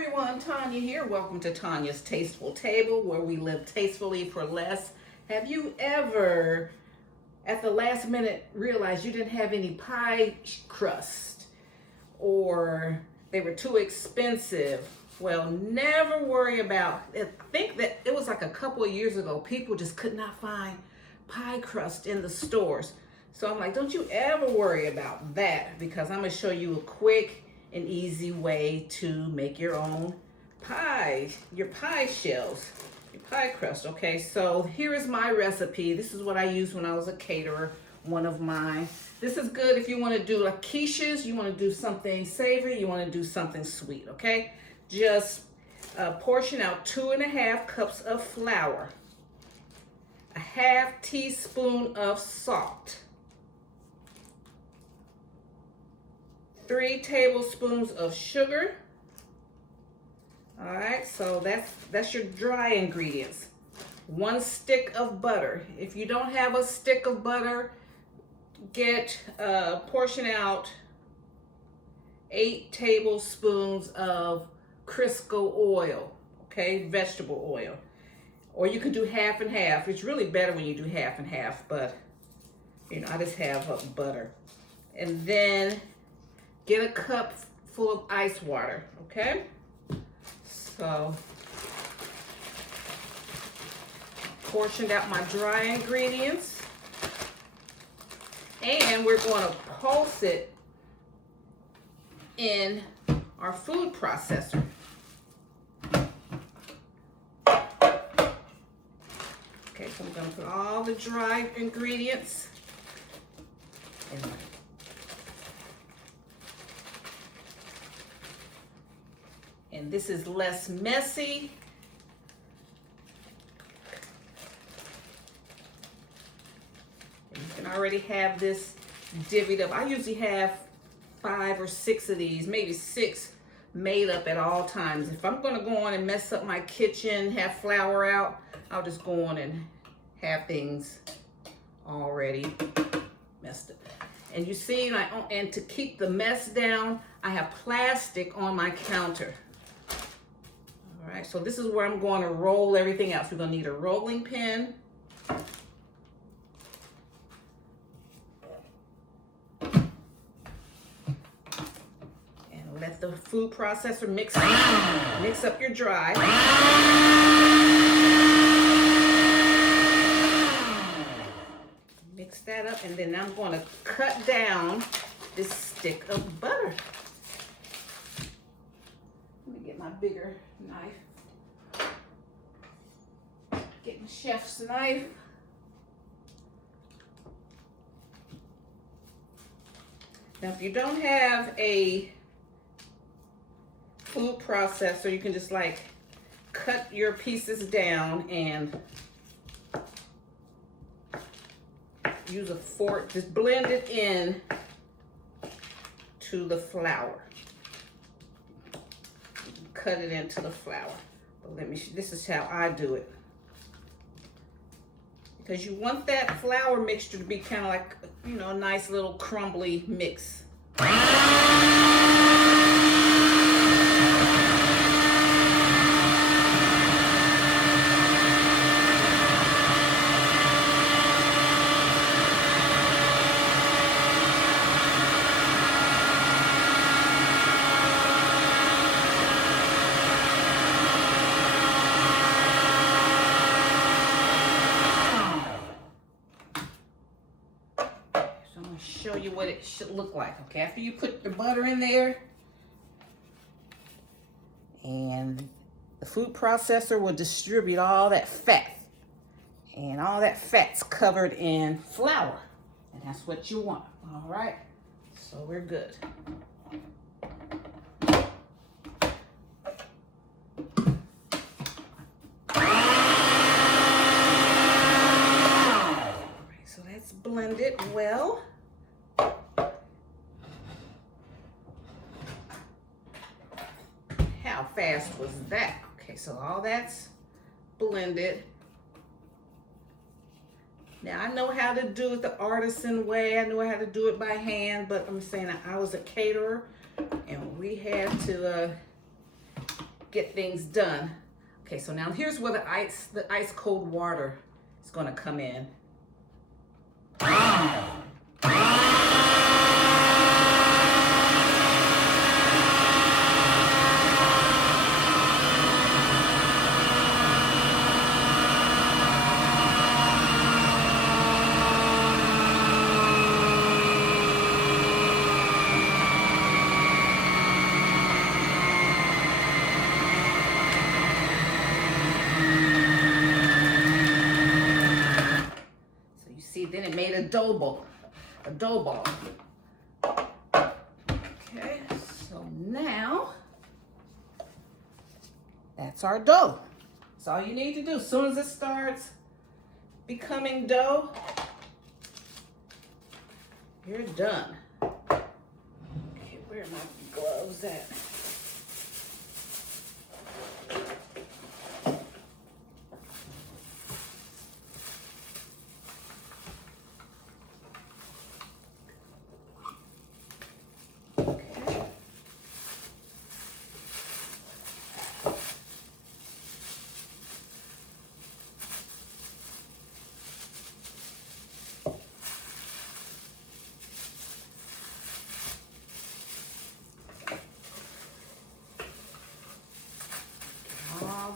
everyone, Tanya here. Welcome to Tanya's Tasteful Table, where we live tastefully for less. Have you ever, at the last minute, realized you didn't have any pie crust or they were too expensive? Well, never worry about it. I think that it was like a couple of years ago, people just could not find pie crust in the stores. So I'm like, don't you ever worry about that, because I'm going to show you a quick and easy way to make your own pie, your pie shells, your pie crust. Okay, so here is my recipe. This is what I used when I was a caterer, one of mine. This is good if you want to do like quiches, you want to do something savory, you want to do something sweet. Okay, just portion out 2½ cups of flour, a ½ teaspoon of salt, 3 tablespoons of sugar. All right, so that's your dry ingredients. 1 stick of butter. If you don't have a stick of butter, portion out 8 tablespoons of Crisco oil, okay, vegetable oil. Or you can do half and half. It's really better when you do half and half, but you know, I just have butter. And then get a cup full of ice water, okay? So, portioned out my dry ingredients. And we're going to pulse it in our food processor. Okay, so I'm going to put all the dry ingredients in there. And this is less messy. And you can already have this divvied up. I usually have 5 or 6 of these, maybe 6 made up at all times. If I'm gonna go on and mess up my kitchen, have flour out, I'll just go on and have things already messed up. And you see, and to keep the mess down, I have plastic on my counter. All right, so this is where I'm going to roll everything out. So we're going to need a rolling pin. And let the food processor mix up your dry. Mix that up, and then I'm going to cut down this stick of butter. Let me get my bigger knife. Getting chef's knife. Now, if you don't have a food processor, you can just like cut your pieces down and use a fork. Just blend it in to the flour. Cut it into the flour. But this is how I do it. Because you want that flour mixture to be kind of like, you know, a nice little crumbly mix. Show you what it should look like. Okay, after you put the butter in there, and the food processor will distribute all that fat, and all that fat's covered in flour, and that's what you want. All right, so we're good. So that's blended well. How fast was that? Okay, so all that's blended. Now, I know how to do it the artisan way. I know how to do it by hand, but I'm saying I was a caterer, and we had to get things done. Okay, so now here's where the ice cold water is gonna come in. Then it made a dough ball. Okay, so now that's our dough. That's all you need to do. As soon as it starts becoming dough, you're done. Okay, where are my gloves at?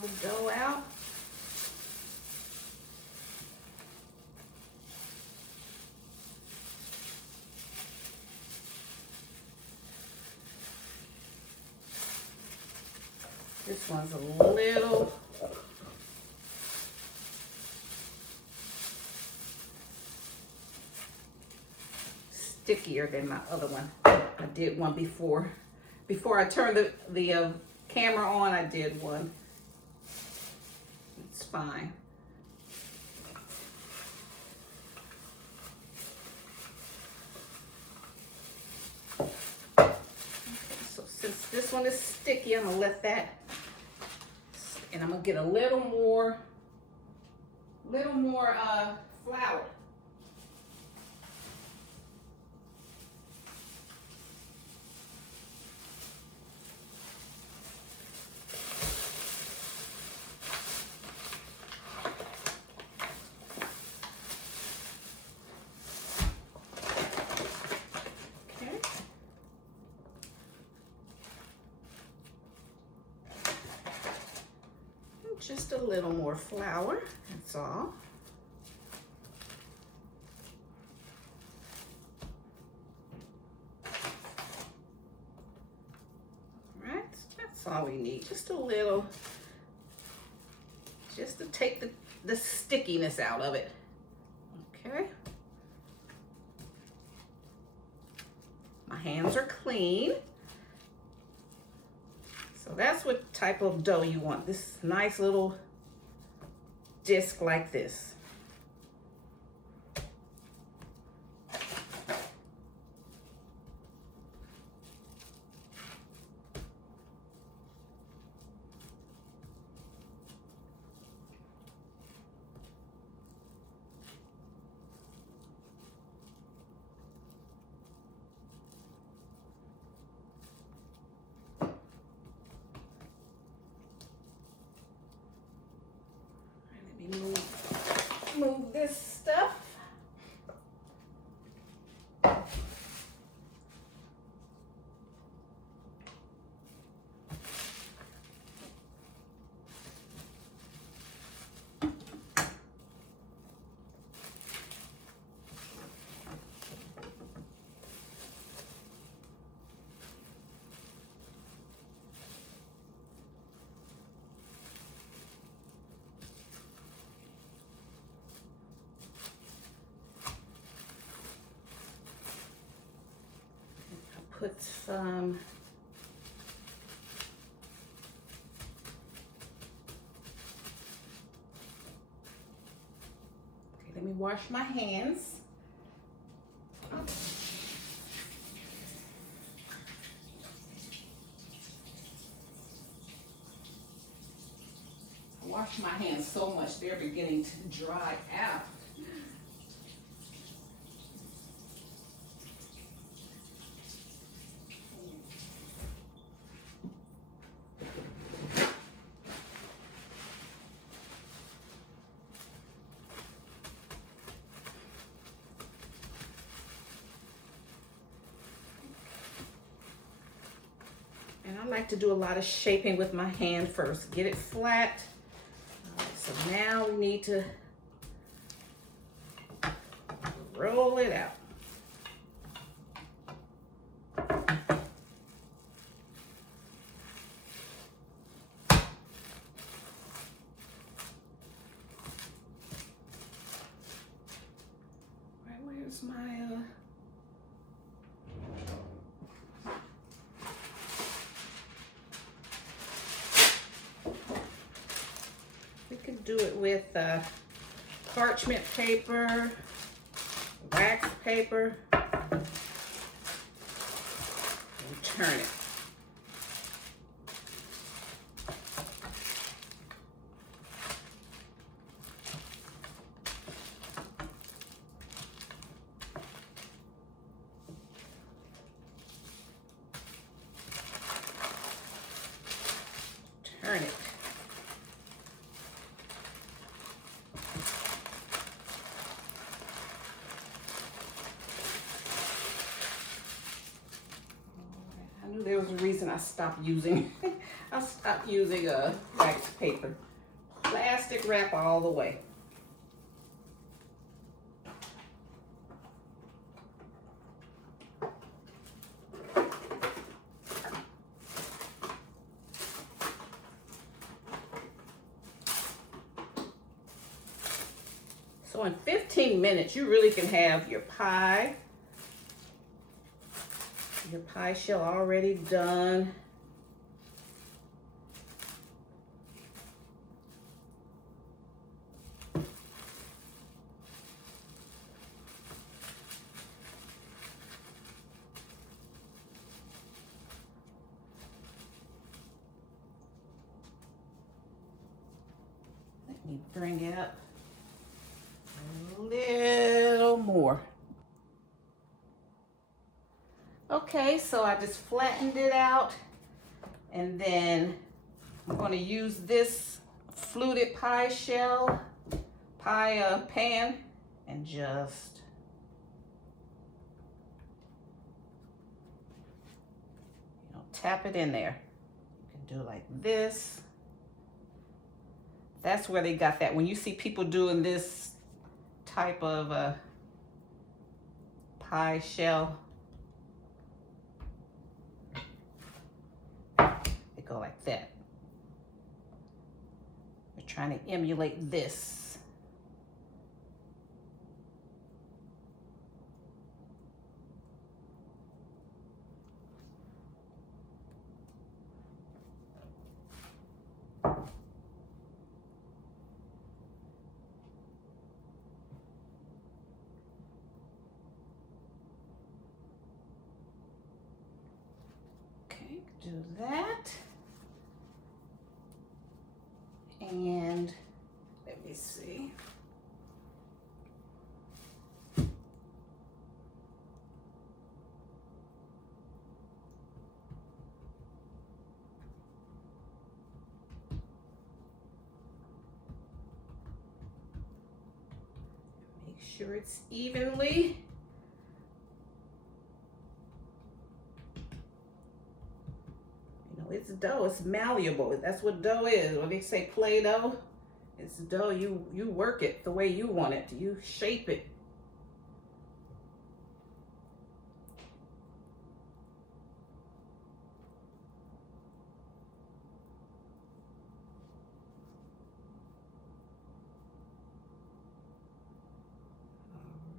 The dough out. This one's a little stickier than my other one. I did one before I turned the camera on. I did one. It's fine. Okay, so since this one is sticky, I'm gonna let that, and I'm gonna get a little more flour. Just a little more flour, that's all. All right, that's all we need. Just a little, just to take the stickiness out of it. Okay. My hands are clean. So that's what type of dough you want. This nice little disc like this. Move this stuff. Put some let me wash my hands. I wash my hands so much they're beginning to dry out. And I like to do a lot of shaping with my hand first. Get it flat. All right, so now we need to roll it out. Where's my we could do it with parchment paper, wax paper, and turn it. Turn it. I knew there was a reason I stopped using wax paper. Plastic wrap all the way. So in 15 minutes, you really can have your pie shell already done. Let me bring it up a little more. Okay, so I just flattened it out, and then I'm going to use this fluted pie shell, pan, and just tap it in there. You can do it like this. That's where they got that. When you see people doing this type of pie shell, they go like that. They're trying to emulate this. Do that, and let me see. Make sure it's evenly. It's dough, it's malleable. That's what dough is. When they say Play-Doh, it's dough. You work it the way you want it. You shape it.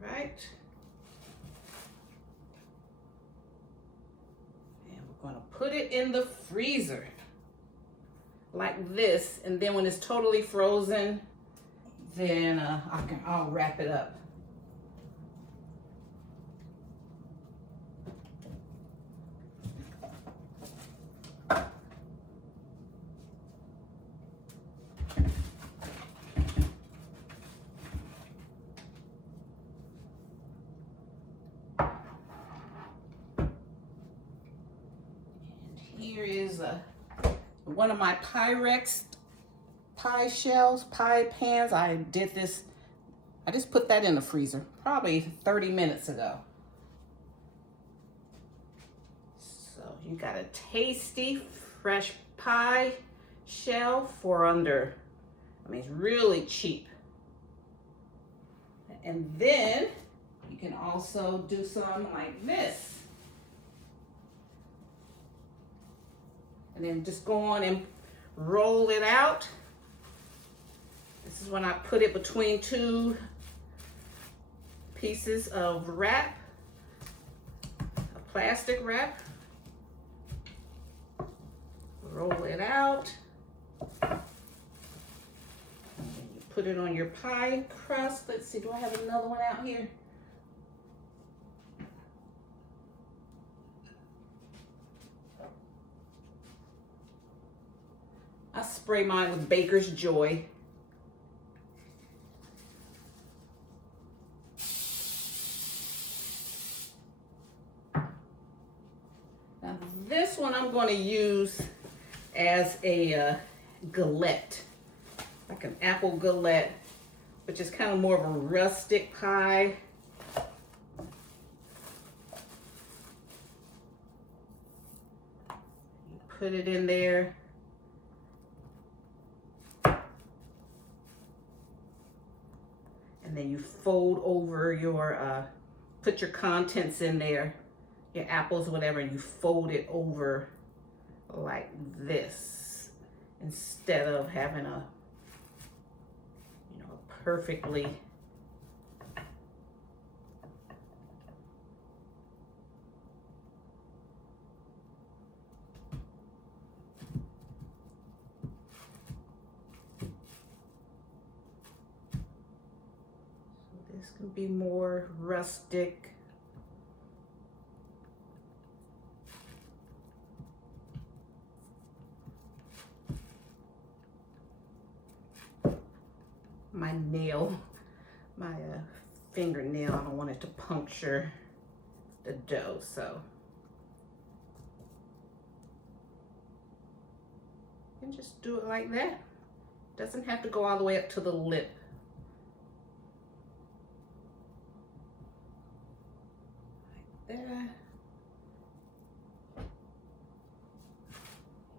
All right. Going to put it in the freezer like this, and then when it's totally frozen, then I'll wrap it up. Here is one of my Pyrex pie shells, pie pans. I did this, I just put that in the freezer probably 30 minutes ago. So, You got a tasty fresh pie shell for under, I mean, it's really cheap. And then you can also do some like this. And then just go on and roll it out. This is when I put it between two pieces of wrap, a plastic wrap. Roll it out. And you put it on your pie crust. Let's see, do I have another one out here? I spray mine with Baker's Joy. Now this one I'm going to use as a galette, like an apple galette, which is kind of more of a rustic pie. You put it in there. And then you fold over your, put your contents in there, your apples, whatever, and you fold it over like this instead of having a, you know, perfectly so this can be more rustic. My nail, my fingernail, I don't want it to puncture the dough, so you can just do it like that. Doesn't have to go all the way up to the lip. Like that.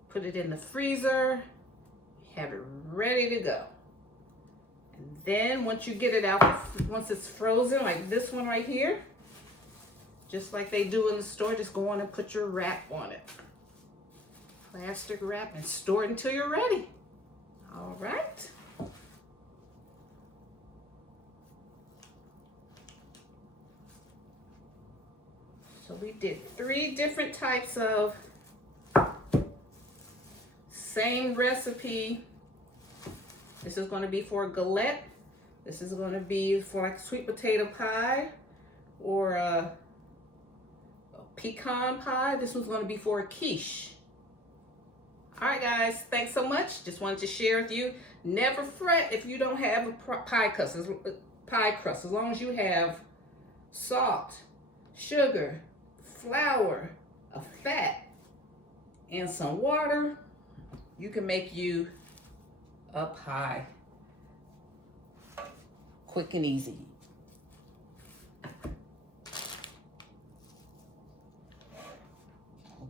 Put it in the freezer, have it ready to go. And then once you get it out, once it's frozen, like this one right here, just like they do in the store, just go on and put your wrap on it. Plastic wrap, and store it until you're ready. All right. So we did 3 different types of same recipe. This is going to be for a galette. This is going to be for like sweet potato pie or a pecan pie. This one's going to be for a quiche. All right, guys, thanks so much. Just wanted to share with you. Never fret if you don't have a pie crust. As long as you have salt, sugar, flour, a fat, and some water, you can make you a pie. Quick and easy.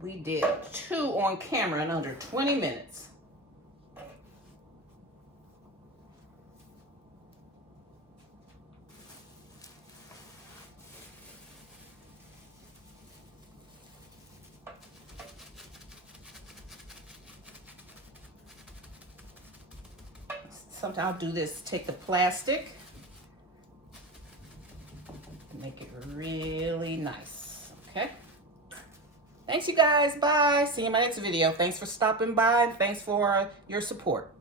We did 2 on camera in under 20 minutes. Sometimes I'll do this, take the plastic, make it really nice, okay? Thanks, you guys. Bye. See you in my next video. Thanks for stopping by. Thanks for your support.